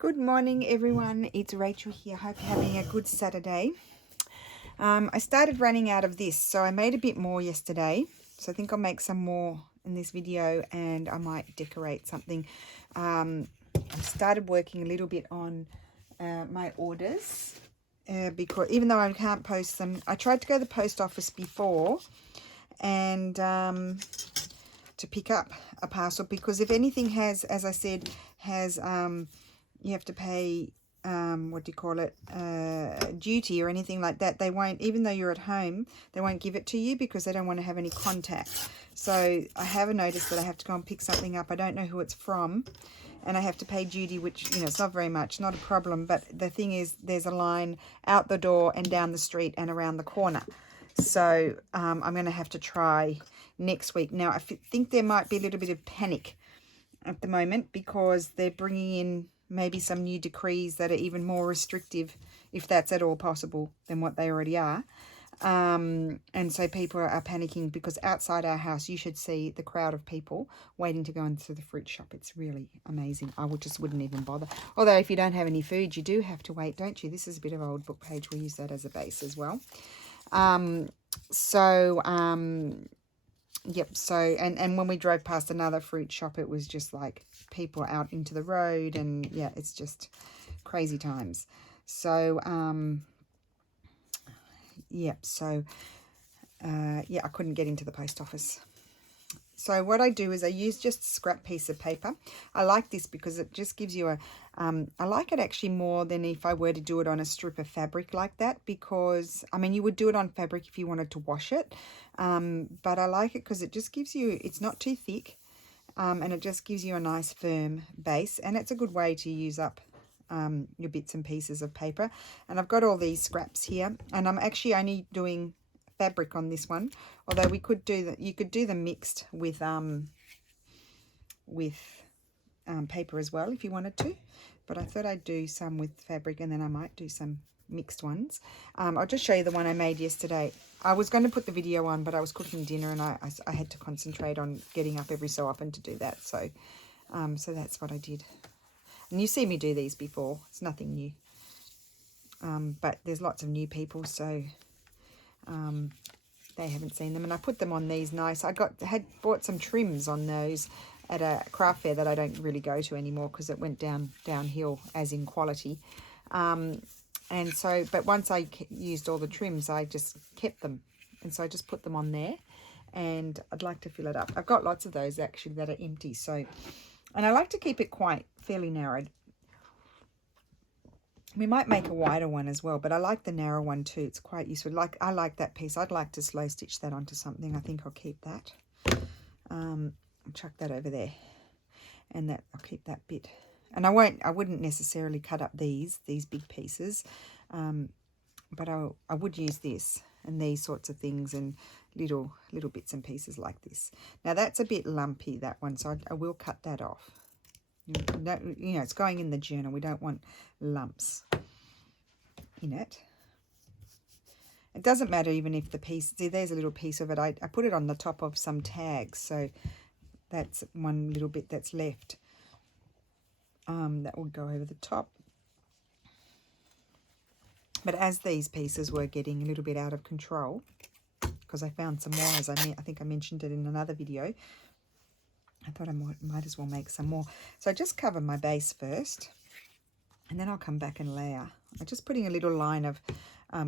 Good morning, everyone. It's Rachel here. Hope you're having a good Saturday. I started running out of this, so I made a bit more yesterday. So I think I'll make some more in this video, and I might decorate something. I started working a little bit on my orders because even though I can't post them, I tried to go to the post office before and to pick up a parcel, because if anything has, as I said, has you have to pay what do you call it, duty or anything like that, they won't, even though you're at home, they won't give it to you because they don't want to have any contact. So I have a notice that I have to go and pick something up. I don't know who it's from, and I have to pay duty, which, you know, it's not very much, not a problem. But the thing is, there's a line out the door and down the street and around the corner. So I'm going to have to try next week. Now, I think there might be a little bit of panic at the moment because they're bringing in maybe some new decrees that are even more restrictive, if that's at all possible, than what they already are. And so people are panicking because outside our house, you should see the crowd of people waiting to go into the fruit shop. It's really amazing. I just wouldn't even bother. Although if you don't have any food, you do have to wait, don't you? This is a bit of an old book page. We'll use that as a base as well. Yep, so and when we drove past another fruit shop, it was just like people out into the road, and yeah, it's just crazy times. So yeah, I couldn't get into the post office. So what I do is I use just a scrap piece of paper. I like this because it just gives you a, I like it actually more than if I were to do it on a strip of fabric like that, because, I mean, you would do it on fabric if you wanted to wash it. But I like it because it just gives you, it's not too thick, and it just gives you a nice firm base, and it's a good way to use up your bits and pieces of paper. And I've got all these scraps here, and I'm actually only doing fabric on this one, although we could do that, you could do them mixed with paper as well if you wanted to, but I thought I'd do some with fabric and then I might do some mixed ones. I'll just show you the one I made yesterday. I was going to put the video on, but I was cooking dinner and I had to concentrate on getting up every so often to do that, so so that's what I did. And you see me do these before, it's nothing new, but there's lots of new people, so they haven't seen them. And I put them on these nice, had bought some trims on those at a craft fair that I don't really go to anymore because it went downhill as in quality. And so, but once I used all the trims, I just kept them, and so I just put them on there, and I'd like to fill it up. I've got lots of those actually that are empty, so, and I like to keep it quite fairly narrowed. We might make a wider one as well, but I like the narrow one too. It's quite useful. I like that piece. I'd like to slow stitch that onto something. I think I'll keep that. I'll chuck that over there, and that I'll keep that bit. And I wouldn't necessarily cut up these big pieces, but I would use this and these sorts of things and little bits and pieces like this. Now that's a bit lumpy, that one, so I will cut that off. You know, it's going in the journal. We don't want lumps in it. It doesn't matter even if the piece, see, there's a little piece of it. I put it on the top of some tags, so that's one little bit that's left. That will go over the top. But as these pieces were getting a little bit out of control, because I found some more, as I think I mentioned it in another video, I thought I might as well make some more. So I just cover my base first, and then I'll come back and layer. I'm just putting a little line of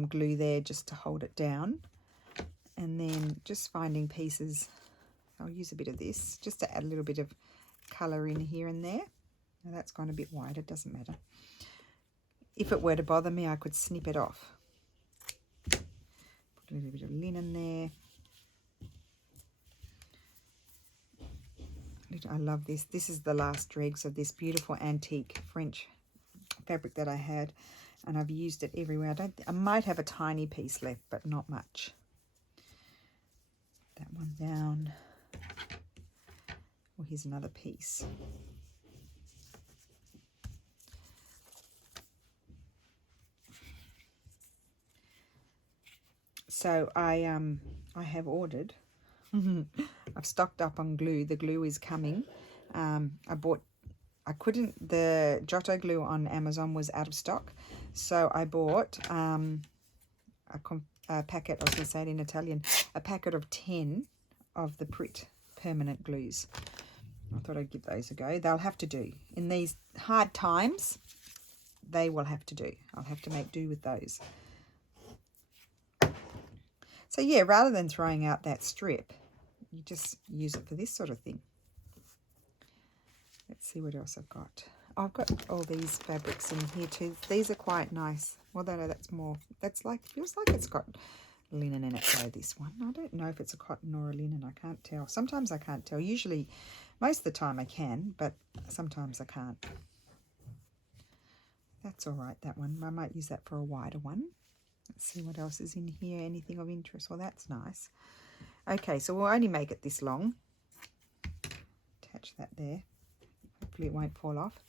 glue there just to hold it down, and then just finding pieces. I'll use a bit of this just to add a little bit of colour in here and there. Now that's gone a bit wide, it doesn't matter. If it were to bother me, I could snip it off. Put a little bit of linen there. I love this. This is the last dregs of this beautiful antique French fabric that I had, and I've used it everywhere. I might have a tiny piece left, but not much. That one down. Well, here's another piece. So I have ordered. I've stocked up on glue. The glue is coming. I bought I couldn't, the Giotto glue on Amazon was out of stock, so I bought a packet, I was going to say it in Italian, a packet of 10 of the Prit permanent glues. I thought I'd give those a go. They'll have to do. In these hard times, they will have to do. I'll have to make do with those. So yeah, rather than throwing out that strip, you just use it for this sort of thing. Let's see what else I've got. Oh, I've got all these fabrics in here too. These are quite nice. Although that's more, that's like, feels like it's got linen in it though, this one. I don't know if it's a cotton or a linen. I can't tell. Sometimes I can't tell. Usually, most of the time I can, but sometimes I can't. That's all right, that one. I might use that for a wider one. Let's see what else is in here. Anything of interest? Well, that's nice. Okay, so we'll only make it this long. Attach that there. Hopefully it won't fall off.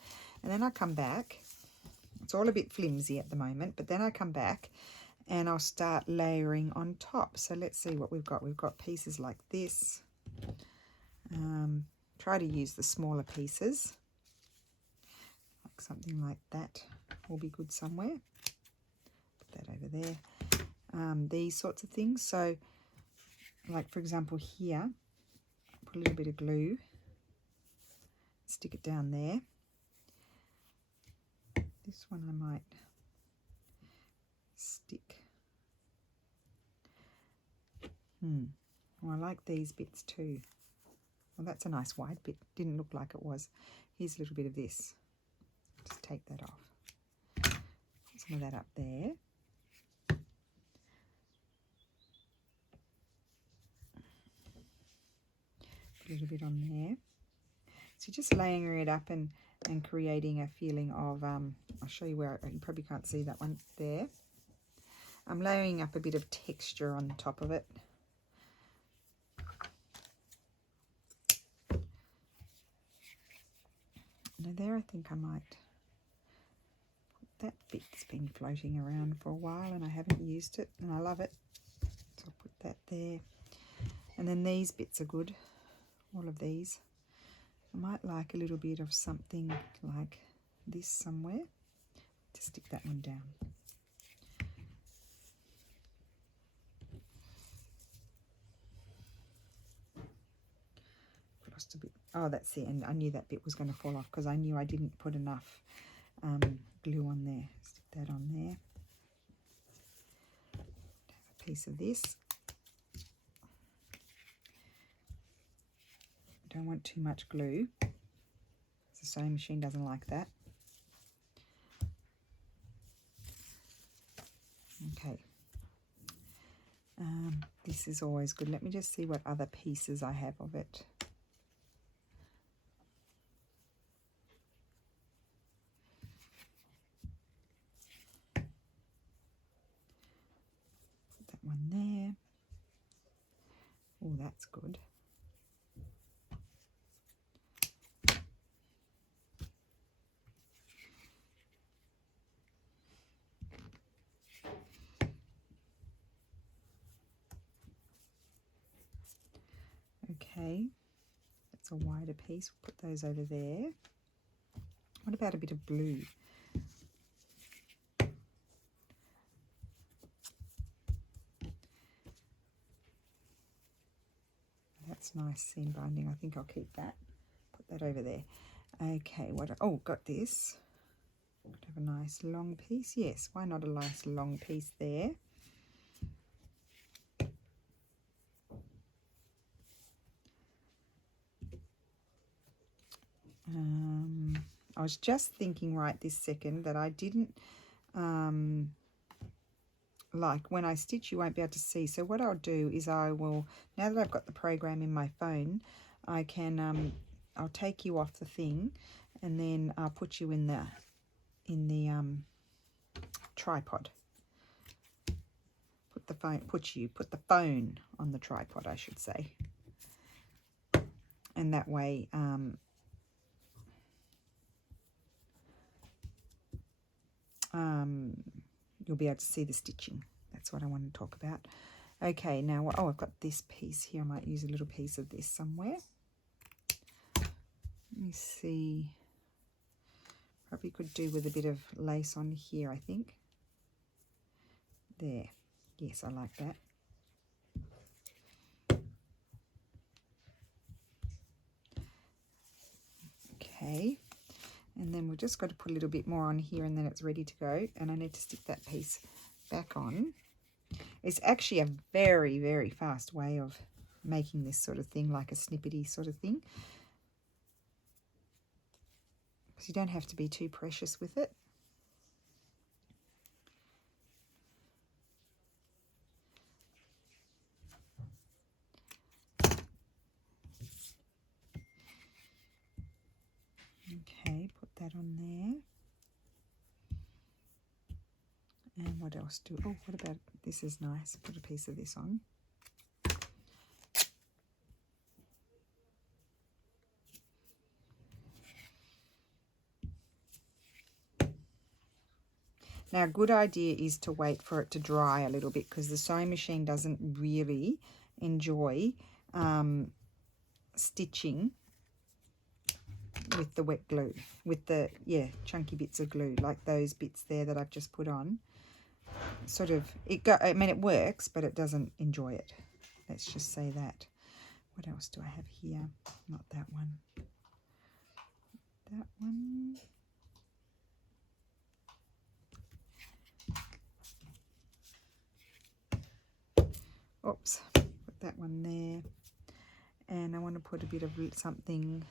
And then I come back. It's all a bit flimsy at the moment, but then I come back and I'll start layering on top. So let's see what we've got. We've got pieces like this. Try to use the smaller pieces. Like something like that will be good somewhere. Put that over there. These sorts of things. So like for example here, put a little bit of glue. Stick it down there. This one I might stick. Well, I like these bits too. Well, that's a nice wide bit. Didn't look like it was. Here's a little bit of this. Just take that off. Put some of that up there. Put a little bit on there. So just layering it up and creating a feeling of, I'll show you where, you probably can't see that one there. I'm layering up a bit of texture on top of it. Now there I think I might put that bit's been floating around for a while and I haven't used it and I love it. So I'll put that there. And then these bits are good, all of these. I might like a little bit of something like this somewhere to stick that one down. Lost a bit. Oh, that's it. And I knew that bit was going to fall off because I knew I didn't put enough glue on there. Stick that on there. Have a piece of this. Don't want too much glue. The sewing machine doesn't like that. Okay. This is always good. Let me just see what other pieces I have of it. Put that one there. Oh, that's good. Okay, that's a wider piece. We'll put those over there. What about a bit of blue? That's nice seam binding. I think I'll keep that. Put that over there. Okay, what? Oh, got this. Could have a nice long piece. Yes, why not a nice long piece there? I was just thinking right this second that I didn't like when I stitch you won't be able to see. So what I'll do is I will, now that I've got the program in my phone, I can I'll take you off the thing and then I'll put you in the tripod. Put the phone on the tripod, I should say. And that way you'll be able to see the stitching. That's what I want to talk about. Okay, now, oh, I've got this piece here. I might use a little piece of this somewhere. Let me see. Probably could do with a bit of lace on here, I think. There. Yes, I like that. Okay. And then we've just got to put a little bit more on here and then it's ready to go. And I need to stick that piece back on. It's actually a very, very fast way of making this sort of thing, like a snippety sort of thing. Because you don't have to be too precious with it. Okay, put that on there. And what else do, oh, what about, this is nice. Put a piece of this on. Now, a good idea is to wait for it to dry a little bit because the sewing machine doesn't really enjoy stitching with the wet glue, with the, yeah, chunky bits of glue, like those bits there that I've just put on. Sort of, I mean, it works, but it doesn't enjoy it. Let's just say that. What else do I have here? Not that one. That one. Oops, put that one there. And I want to put a bit of something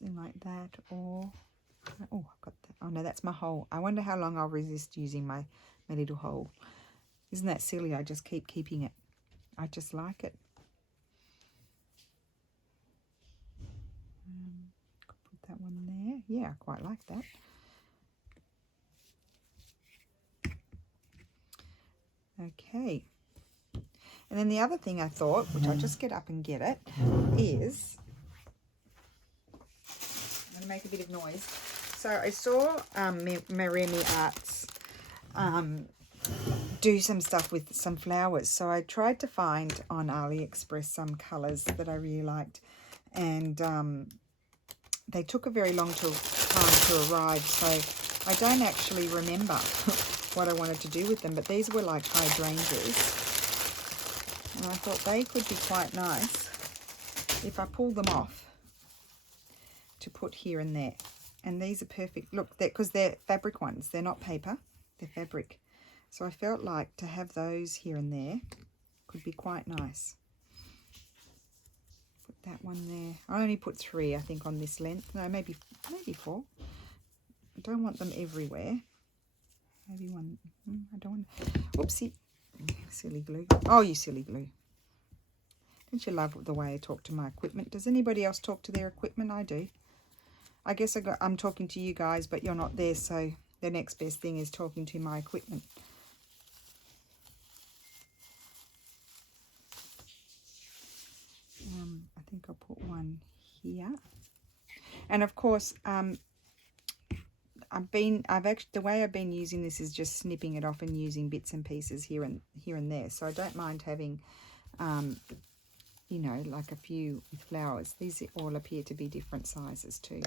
like that, or, oh, I've got that. Oh no, that's my hole. I wonder how long I'll resist using my little hole. Isn't that silly? I just keep keeping it. I just like it. Put that one there. Yeah, I quite like that. Okay. And then the other thing I thought, which I'll just get up and get it, is, I'm going to make a bit of noise. So I saw Maremi Arts do some stuff with some flowers. So I tried to find on AliExpress some colours that I really liked. And they took a very long time to arrive. So I don't actually remember what I wanted to do with them. But these were like hydrangeas. And I thought they could be quite nice if I pull them off to put here and there. And these are perfect. Look, because they're fabric ones. They're not paper. They're fabric. So I felt like to have those here and there could be quite nice. Put that one there. I only put 3, I think, on this length. No, maybe 4. I don't want them everywhere. Maybe 1. I don't want. Whoopsie. Silly glue. Oh, you silly glue. Don't you love the way I talk to my equipment? Does anybody else talk to their equipment? I do. I guess I'm talking to you guys, but you're not there, so the next best thing is talking to my equipment. I think I'll put one here. And of course, the way I've been using this is just snipping it off and using bits and pieces here and there. So I don't mind having, you know, like a few with flowers. These all appear to be different sizes too.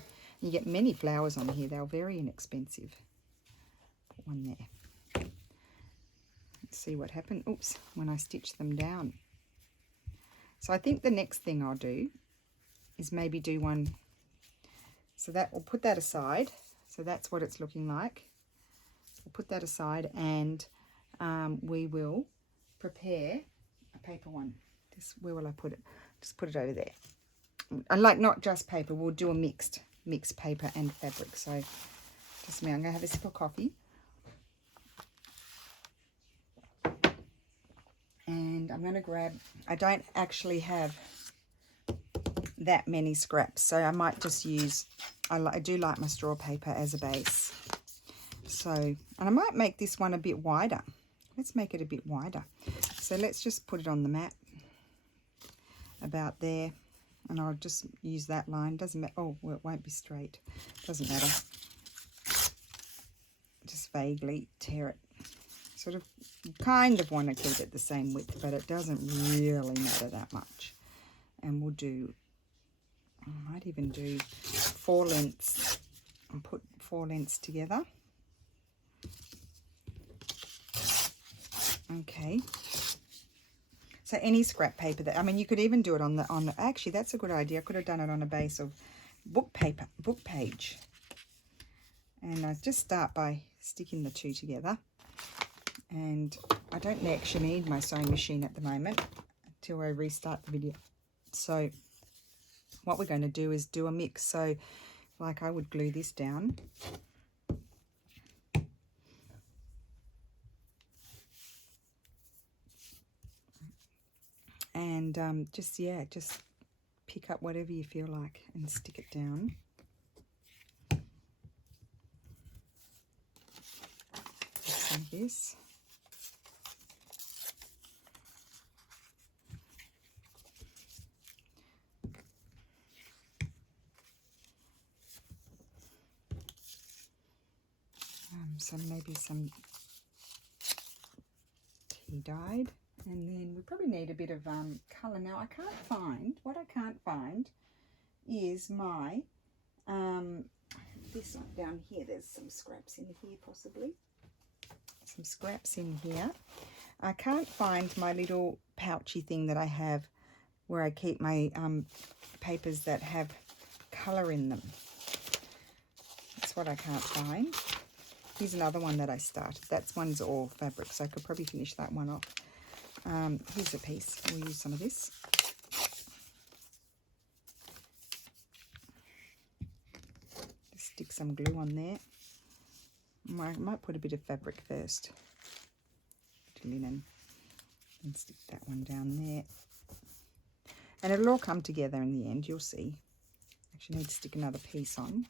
You get many flowers on here. They're very inexpensive. Put one there. Let's see what happened. Oops, when I stitch them down. So I think the next thing I'll do is maybe do one. So that we'll put that aside. So that's what it's looking like. We'll put that aside and we will prepare a paper one. Where will I put it? Just put it over there. I like not just paper. We'll do a mixed paper and fabric. So just me. I'm going to have a sip of coffee. And I'm going to grab, I don't actually have that many scraps. So I might just use, I do like my straw paper as a base. So, and I might make this one a bit wider. Let's make it a bit wider. So let's just put it on the mat. About there, and I'll just use that line. Doesn't matter. Oh, well, it won't be straight. Doesn't matter. Just vaguely tear it. Sort of, kind of want to keep it the same width, but it doesn't really matter that much. And we'll do, I might even do 4 lengths and put 4 lengths together. Okay. So any scrap paper that, I mean, you could even do it on the, actually that's a good idea. I could have done it on a base of book paper, book page. And I just start by sticking the 2 together. And I don't actually need my sewing machine at the moment until I restart the video. So what we're going to do is do a mix. So like I would glue this down. And just pick up whatever you feel like and stick it down. Like this. So maybe some tea dyed, and then we probably need a bit of colour. Now I can't find, what I can't find is my this down here. There's some scraps in here, possibly some scraps in here. I can't find my little pouchy thing that I have where I keep my papers that have colour in them. That's what I can't find. Here's another one that I started. That one's all fabric, so I could probably finish that one off. Here's a piece. We'll use some of this. Just stick some glue on there. I might put a bit of fabric first. Linen. And stick that one down there. And it'll all come together in the end, you'll see. Actually need to stick another piece on.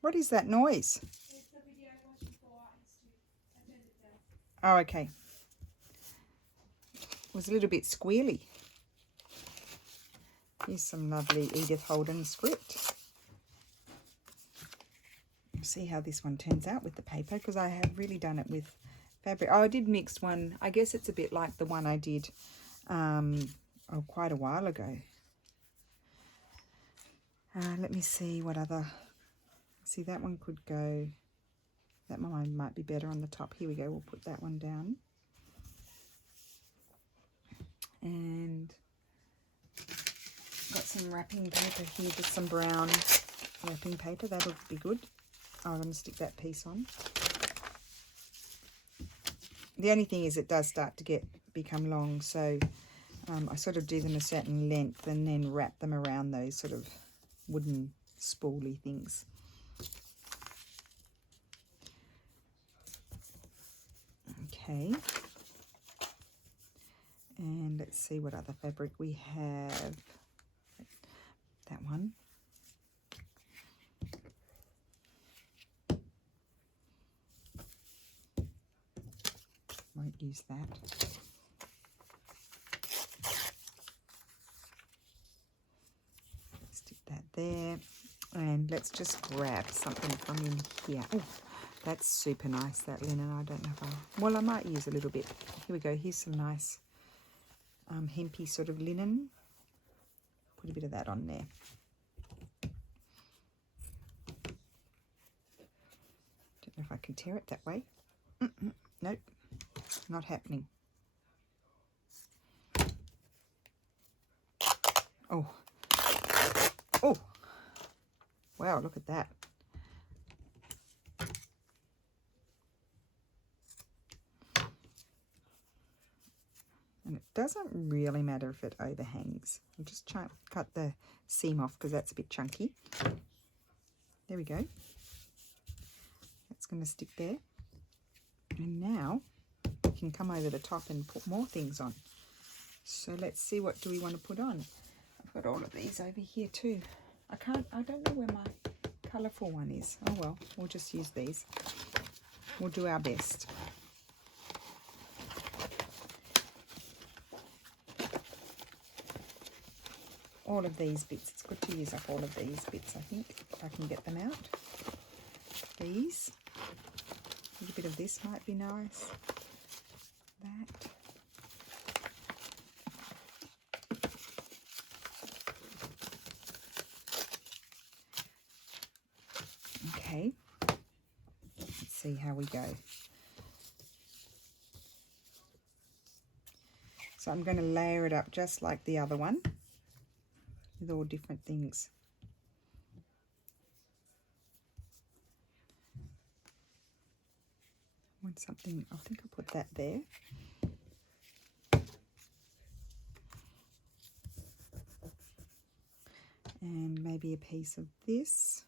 What is that noise? It's the video I watched before. I turned it down. Oh, okay. It was a little bit squealy. Here's some lovely Edith Holden script. See how this one turns out with the paper, because I have really done it with fabric. Oh, I did mix one. I guess it's a bit like the one I did quite a while ago. Let me see what other... See, that one could go... That one might be better on the top. Here we go. We'll put that one down. And got some wrapping paper here, just some brown wrapping paper. That'll be good. Oh, I'm going to stick that piece on. The only thing is it does start to become long, so I sort of do them a certain length and then wrap them around those sort of wooden spoolie things. Okay. And let's see what other fabric we have. That one. Won't use that. Stick that there. And let's just grab something from in here. Oh, that's super nice, that linen. I don't know if well, I might use a little bit. Here we go. Here's some nice hempy sort of linen. Put a bit of that on there. Don't know if I can tear it that way. Nope, not happening. Oh, oh, wow, look at that. And it doesn't really matter if it overhangs. I'll just try and cut the seam off because that's a bit chunky. There we go. That's going to stick there. And now we can come over the top and put more things on. So let's see, what do we want to put on? I've got all of these over here too. I don't know where my colourful one is. Oh well, we'll just use these. We'll do our best. all of these bits. It's good to use up all of these bits, I think, if I can get them out. These. A little bit of this might be nice. That. Okay. Let's see how we go. So I'm going to layer it up just like the other one with all different things. I want something, I think I'll put that there. And maybe a piece of this.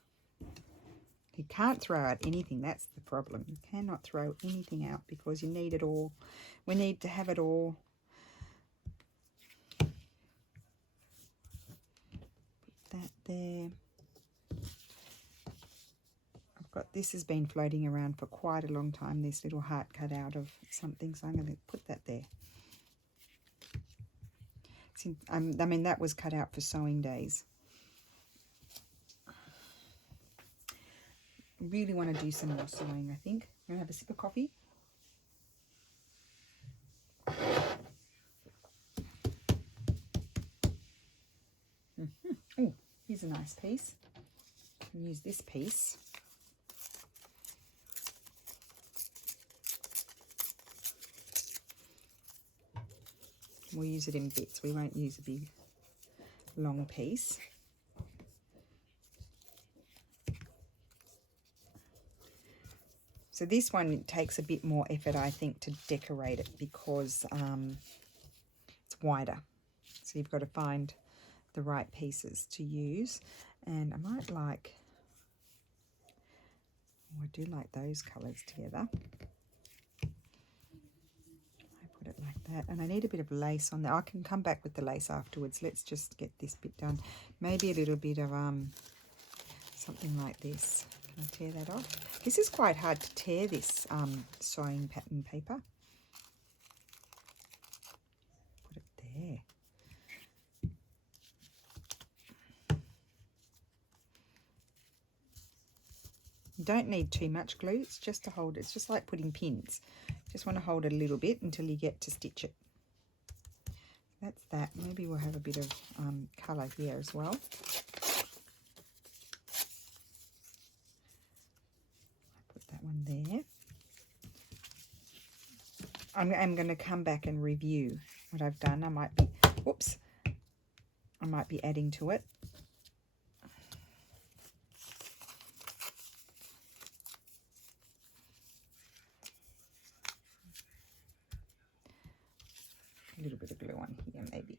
You can't throw out anything, that's the problem. You cannot throw anything out because you need it all. We need to have it all. Put that there. I've got, this has been floating around for quite a long time, this little heart cut out of something, so I'm going to put that there. I mean, that was cut out for sewing days. Really want to do some more sewing, I think. I'm going to have a sip of coffee. Oh, here's a nice piece. I can use this piece. We'll use it in bits. We won't use a big, long piece. So this one takes a bit more effort, I think, to decorate it because it's wider. So you've got to find the right pieces to use. And I might like, oh, I do like those colours together. I put it like that. And I need a bit of lace on there. I can come back with the lace afterwards. Let's just get this bit done. Maybe a little bit of something like this. Can I tear that off? This is quite hard to tear, this sewing pattern paper. Put it there. You don't need too much glue. It's just to hold it. It's just like putting pins. You just want to hold it a little bit until you get to stitch it. That's that. Maybe we'll have a bit of colour here as well. One there. I'm going to come back and review what I've done. I might be, whoops, I might be adding to it. A little bit of glue on here, maybe.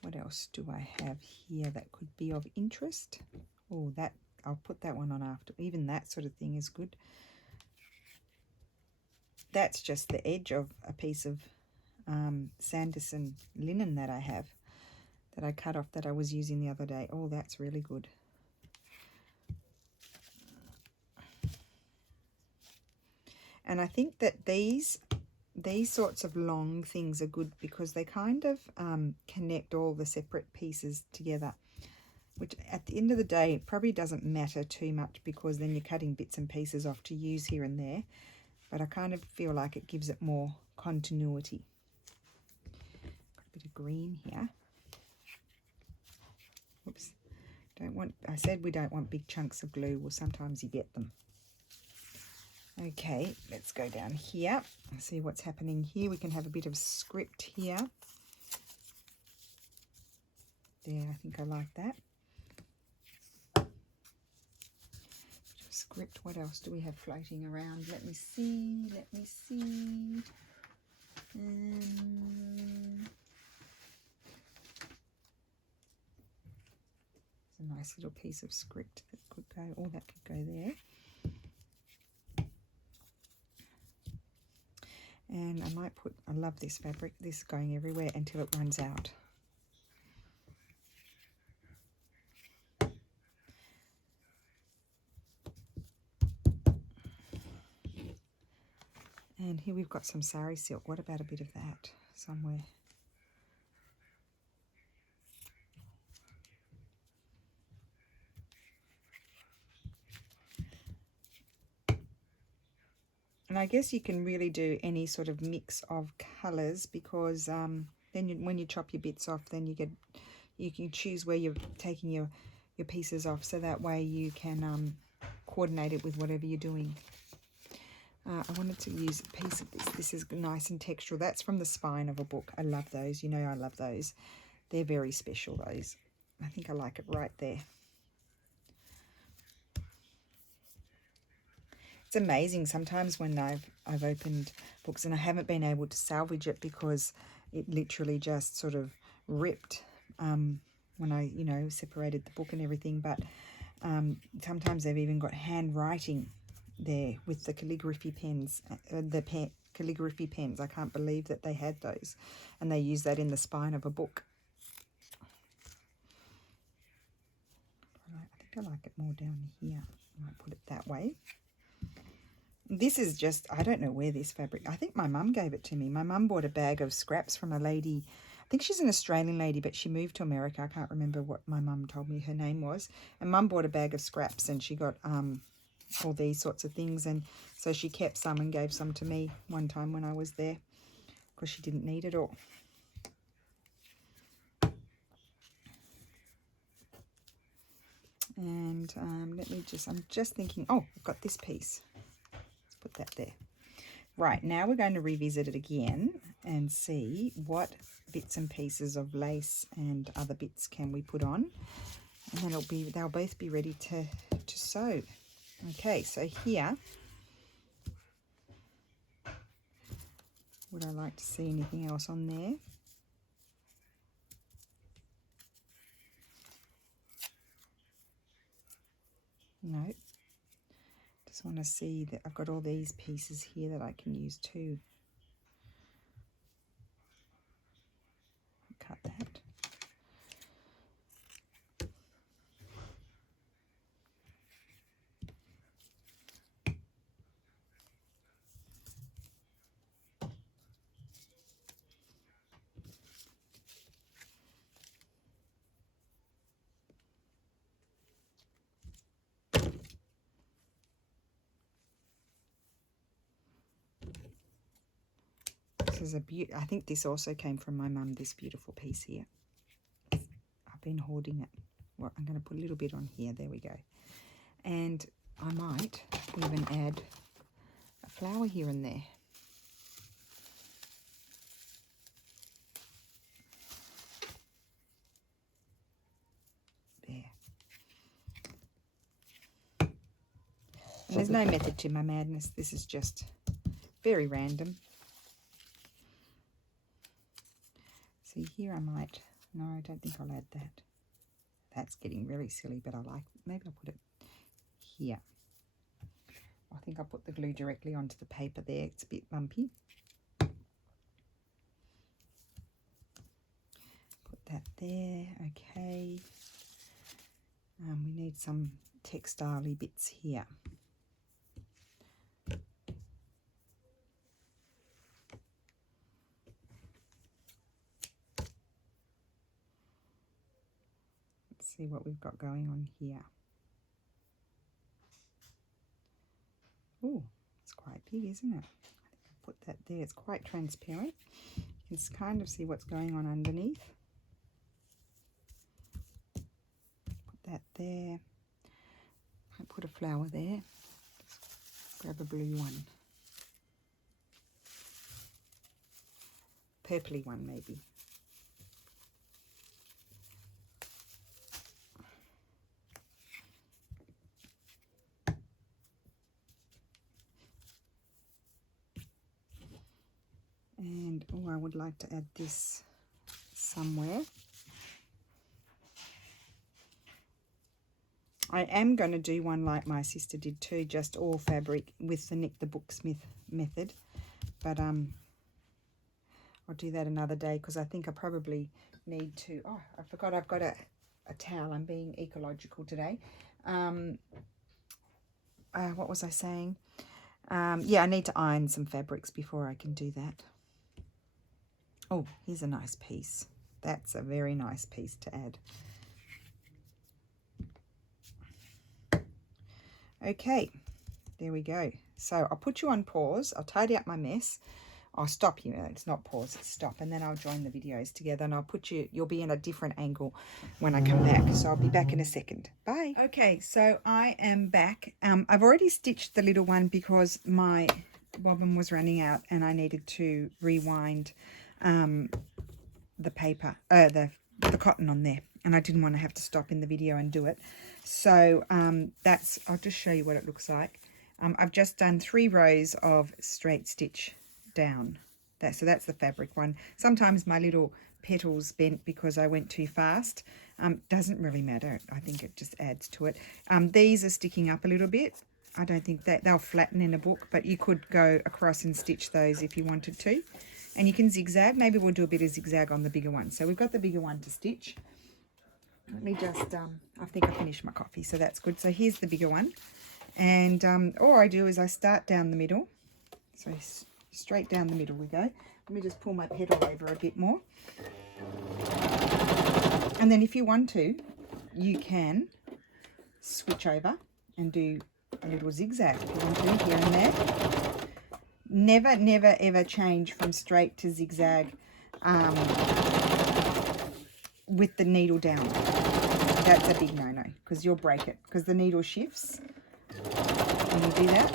What else do I have here that could be of interest? Oh, that, I'll put that one on after. Even that sort of thing is good. That's just the edge of a piece of Sanderson linen that I have, that I cut off, that I was using the other day. Oh, that's really good. And I think that these sorts of long things are good because they kind of connect all the separate pieces together, which at the end of the day it probably doesn't matter too much because then you're cutting bits and pieces off to use here and there, but I kind of feel like it gives it more continuity. Got a bit of green here. Oops, I said we don't want big chunks of glue. Well, sometimes you get them. Okay, let's go down here and see what's happening here. We can have a bit of script here. There, I think I like that. Script, what else do we have floating around? Let me see. It's a nice little piece of script that could go, or that could go there. And I might put, I love this fabric, this going everywhere until it runs out. And here we've got some sari silk. What about a bit of that somewhere? And I guess you can really do any sort of mix of colours, because then when you chop your bits off, then you can choose where you're taking your pieces off, so that way you can coordinate it with whatever you're doing. I wanted to use a piece of this. This is nice and textural. That's from the spine of a book. I love those. You know I love those. They're very special, those. I think I like it right there. It's amazing sometimes when I've opened books and I haven't been able to salvage it because it literally just sort of ripped when I, separated the book and everything. But sometimes they've even got handwriting there with the calligraphy pens, calligraphy pens. I can't believe that they had those, and they use that in the spine of a book. I think I like it more down here. I might put it that way. This is just, I don't know where this fabric, I think my mum gave it to me. My mum bought a bag of scraps from a lady. I think she's an Australian lady, but she moved to America. I can't remember what my mum told me her name was. And mum bought a bag of scraps, and she got all these sorts of things. And so she kept some and gave some to me one time when I was there, because she didn't need it all. And I'm just thinking, oh, I've got this piece. Let's put that there. Right, now we're going to revisit it again and see what bits and pieces of lace and other bits can we put on. And then they'll both be ready to sew. Okay, so here, would I like to see anything else on there? No. Just want to see that I've got all these pieces here that I can use too. Cut that. This is I think this also came from my mum, this beautiful piece here. I've been hoarding it. Well, I'm going to put a little bit on here. There we go. And I might even add a flower here and there. There. And there's no method to my madness. This is just very random. See here, I might, no, I don't think I'll add that. That's getting really silly, but maybe I'll put it here. I think I'll put the glue directly onto the paper there. It's a bit bumpy. Put that there, okay. We need some textile-y bits here. See what we've got going on here. Oh, it's quite big, isn't it? I think I'll put that there. It's quite transparent. You can kind of see what's going on underneath. Put that there. I'll put a flower there. Just grab a blue one. Purpley one maybe. And, oh, I would like to add this somewhere. I am going to do one like my sister did too, just all fabric with the Nick the Booksmith method. But I'll do that another day, because I think I probably need to... Oh, I forgot I've got a towel. I'm being ecological today. What was I saying? Yeah, I need to iron some fabrics before I can do that. Oh, here's a nice piece. That's a very nice piece to add. Okay, there we go. So I'll put you on pause. I'll tidy up my mess. I'll stop you. It's not pause, it's stop. And then I'll join the videos together and I'll put you, you'll be in a different angle when I come back. So I'll be back in a second. Bye. Okay, so I am back. I've already stitched the little one because my bobbin was running out and I needed to rewind the paper, the cotton on there. And I didn't want to have to stop in the video and do it. So that's, I'll just show you what it looks like. I've just done 3 rows of straight stitch down. So that's the fabric one. Sometimes my little petals bent because I went too fast. Doesn't really matter. I think it just adds to it. These are sticking up a little bit. I don't think that they'll flatten in a book, but you could go across and stitch those if you wanted to. And you can zigzag. Maybe we'll do a bit of zigzag on the bigger one. So we've got the bigger one to stitch. Let me just, I think I finished my coffee, so that's good. So here's the bigger one. And all I do is I start down the middle. So straight down the middle we go. Let me just pull my petal over a bit more. And then if you want to, you can switch over and do a little zigzag if you want to, here and there. Never, never, ever change from straight to zigzag with the needle down. That's a big no-no because you'll break it because the needle shifts when you do that.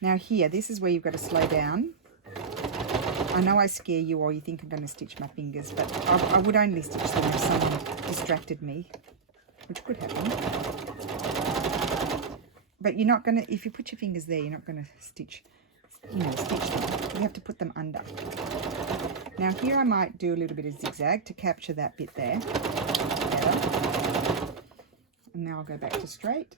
Now here, this is where you've got to slow down. I know I scare you or you think I'm going to stitch my fingers, but I would only stitch them if someone distracted me, which could happen. But you're not going to, if you put your fingers there, you're not going to stitch, stitch them. You have to put them under. Now here I might do a little bit of zigzag to capture that bit there. And now I'll go back to straight.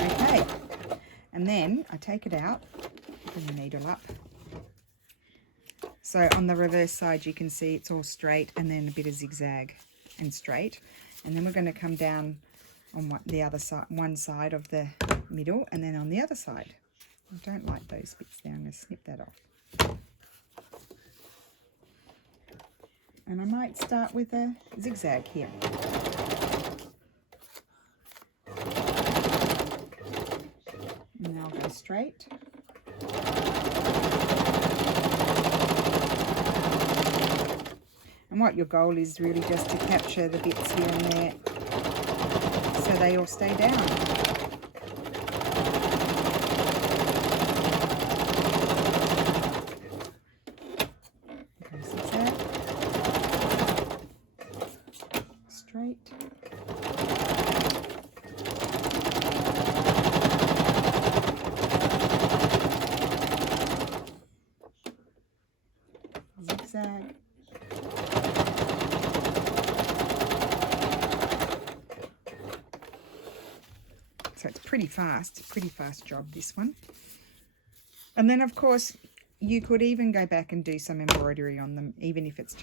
Okay, and then I take it out, bring the needle up. So on the reverse side you can see it's all straight and then a bit of zigzag and straight. And then we're going to come down on the other side, one side of the middle, and then on the other side. I don't like those bits there. I'm going to snip that off. And I might start with a zigzag here. And now I'll go straight. And what your goal is really just to capture the bits here and there so they all stay down. Okay, zigzag. Straight. Zigzag. So it's pretty fast job, this one. And then of course you could even go back and do some embroidery on them, even if it's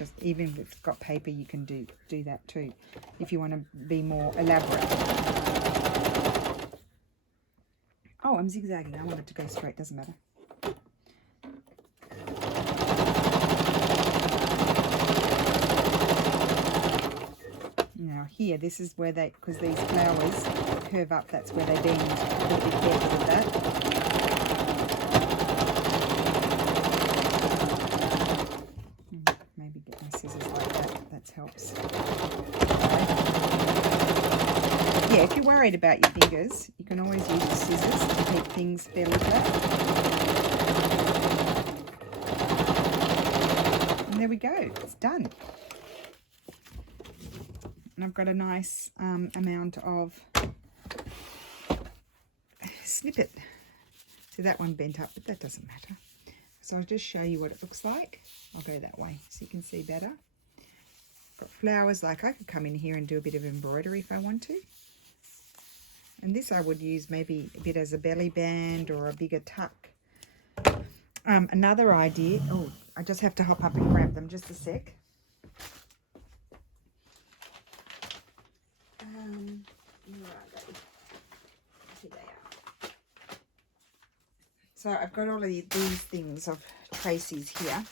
got paper, you can do that too, if you want to be more elaborate. Oh, I'm zigzagging. I want it to go straight, doesn't matter. Now here, this is where they, because these flowers curve up, that's where they bend. You've got to be careful with that. Maybe get my scissors like that, that helps. Yeah, if you're worried about your fingers, you can always use the scissors to keep things fairly flat. And there we go, it's done. And I've got a nice amount of snippet. See, that one bent up, but that doesn't matter. So I'll just show you what it looks like. I'll go that way so you can see better. Got flowers, like I could come in here and do a bit of embroidery if I want to. And this I would use maybe a bit as a belly band or a bigger tuck. Another idea, oh, I just have to hop up and grab them just a sec. Where are they? Here they are. So I've got all of these things of Tracy's here,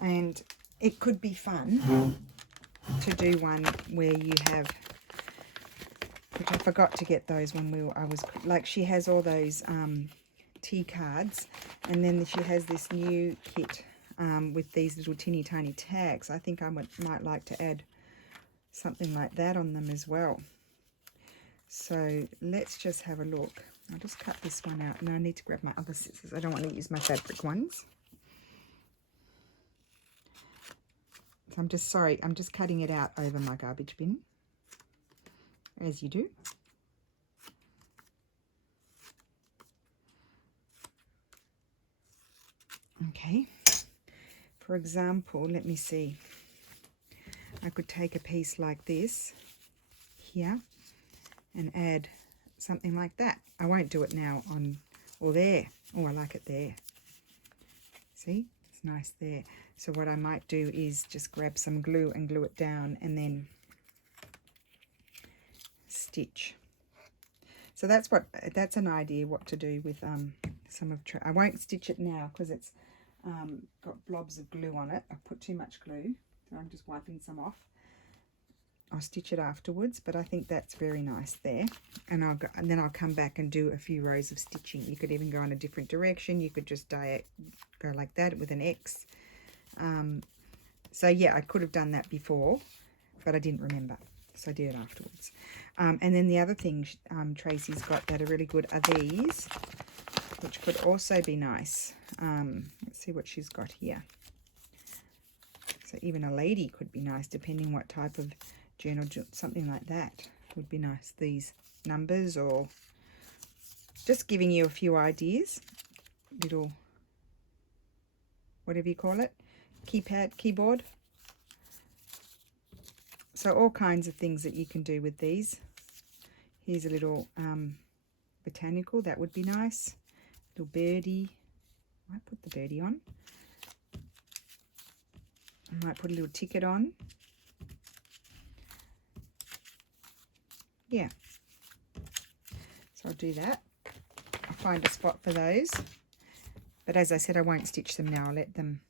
and it could be fun to do one where you have, which I forgot to get those when I was like, she has all those tea cards, and then she has this new kit with these little teeny tiny tags. I think I might like to add something like that on them as well. So let's just have a look. I'll just cut this one out, and I need to grab my other scissors. I don't want to use my fabric ones. So I'm just sorry, I'm just cutting it out over my garbage bin, as you do. Okay, for example, let me see. I could take a piece like this here and add something like that. I won't do it now on, or there. Oh, I like it there. See, it's nice there. So what I might do is just grab some glue and glue it down and then stitch. So that's an idea what to do with some of, I won't stitch it now because it's got blobs of glue on it. I've put too much glue, so I'm just wiping some off. I'll stitch it afterwards, but I think that's very nice there. And then I'll come back and do a few rows of stitching. You could even go in a different direction. You could just go like that with an X. So yeah, I could have done that before, but I didn't remember, so I did it afterwards. And then the other thing Tracy's got that are really good are these, which could also be nice. Let's see what she's got here. So even a lady could be nice, depending what type of journal, something like that would be nice. These numbers, or just giving you a few ideas. Little, whatever you call it, keyboard. So all kinds of things that you can do with these. Here's a little botanical, that would be nice. Little birdie. I might put the birdie on. I might put a little ticket on. Yeah. So I'll do that. I'll find a spot for those. But as I said, I won't stitch them now. I'll let them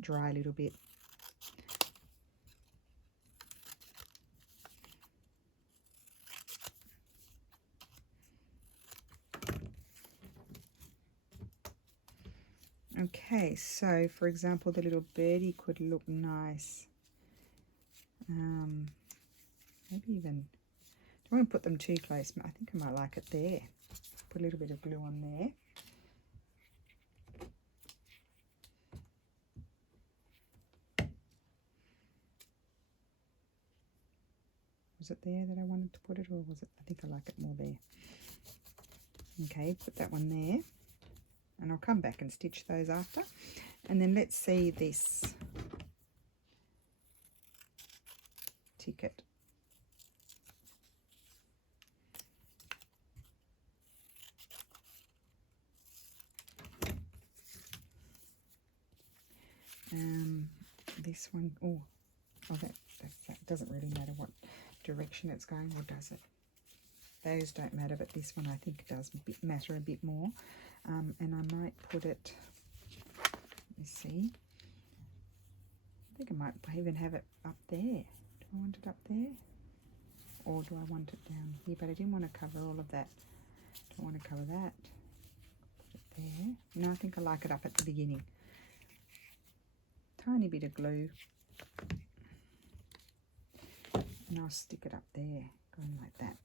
dry a little bit. Okay, so for example, the little birdie could look nice. Maybe even, I don't want to put them too close. I think I might like it there. Put a little bit of glue on there. Was it there that I wanted to put it, or was it, I think I like it more there. Okay, put that one there. And I'll come back and stitch those after. And then let's see this ticket. This one, that doesn't really matter what direction it's going, or does it? Those don't matter, but this one I think does matter a bit more. And I might put it, let me see, I think I might even have it up there. Do I want it up there? Or do I want it down here? But I didn't want to cover all of that. Don't want to cover that. Put it there. No, I think I like it up at the beginning. Tiny bit of glue. And I'll stick it up there, going like that.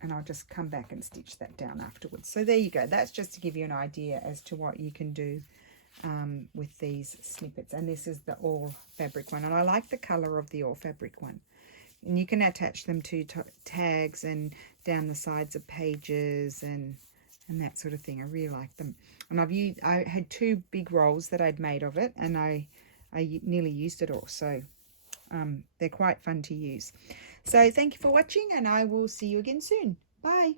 And I'll just come back and stitch that down afterwards. So there you go. That's just to give you an idea as to what you can do with these snippets. And this is the all fabric one. And I like the color of the all fabric one. And you can attach them to tags and down the sides of pages and that sort of thing. I really like them. And I had 2 big rolls that I'd made of it, and I nearly used it all. So they're quite fun to use. So thank you for watching, and I will see you again soon. Bye.